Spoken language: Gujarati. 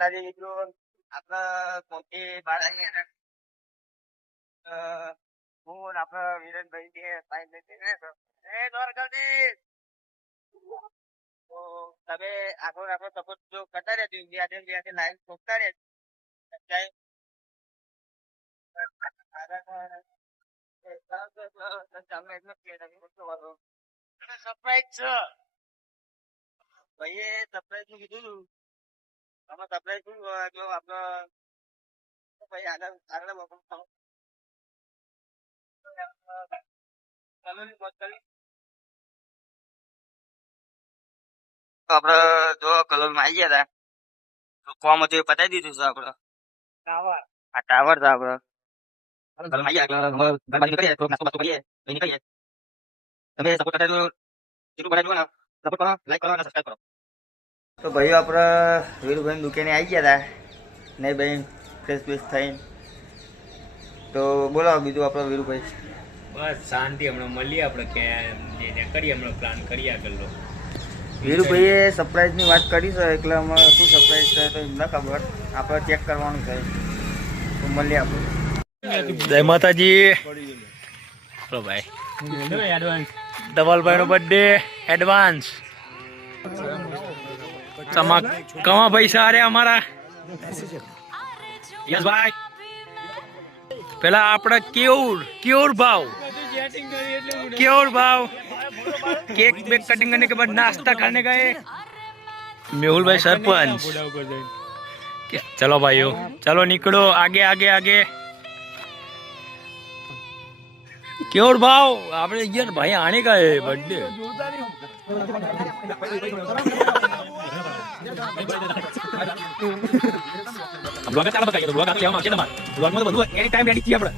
માતાજી મિત્રો આપણા કોટી બાળા હું આપણા વિરેનભાઈ જે સાઈન નથી તો તમે આપણો સપોર્ટ જો કરતા રહેજો ઇન્ડિયા લાઈન શોધતા રહેજો સરપ્રાઈઝ છે ભાઈએ સરપ્રાઈઝ નું કીધું આમાં સરપ્રાઈઝ શું જો આપડે ભાઈ આગળ આપડે જો કલર માં આવી ગયા હતા કોમ હતું પતાવી દીધું છે આપડે ટાવર છે આપડે તમે સપોર્ટ કરતા સપોર્ટ કરો લાઈક કરો અને સબસ્ક્રાઇબ કરો. તો ભાઈઓ આપણે વીરુભાઈ દુકાને આવી ગયા હતા નહીં ભાઈ ફ્રેશ ફ્રેશ થઈને તો બોલાવો બીજું આપણો વીરુભાઈ. બસ શાંતિ હમણાં મળીએ આપણે કે કરીએ હમણાં પ્લાન કરીએ આગળ. વીરુભાઈએ સરપ્રાઈઝની વાત કરી છે એટલે અમારે શું સરપ્રાઈઝ છે તો એમને ખબર આપણે ચેક કરવાનું છે તો મળીએ આપણે. જય માતાજી. ચલો ભાઈ ધવલભાઈ નો બર્થડે એડવાન્સ. કમા પૈસા અરે અમારા યશભાઈ પેલા આપડે કેવું ભાવ केक बेक कटिंग करने के बाद नाश्ता खाने का है मेहुल भाई सरपंच. चलो भाइयों चलो निकलो आगे आगे आगे. क्यों भाव आपने यार भाई आने का है बर्थडे. ब्लॉग चालू बताइए तो ब्लॉग आके हम आके ना ब्लॉग में तो બધું એની ટાઈમ રેડી છીએ આપણે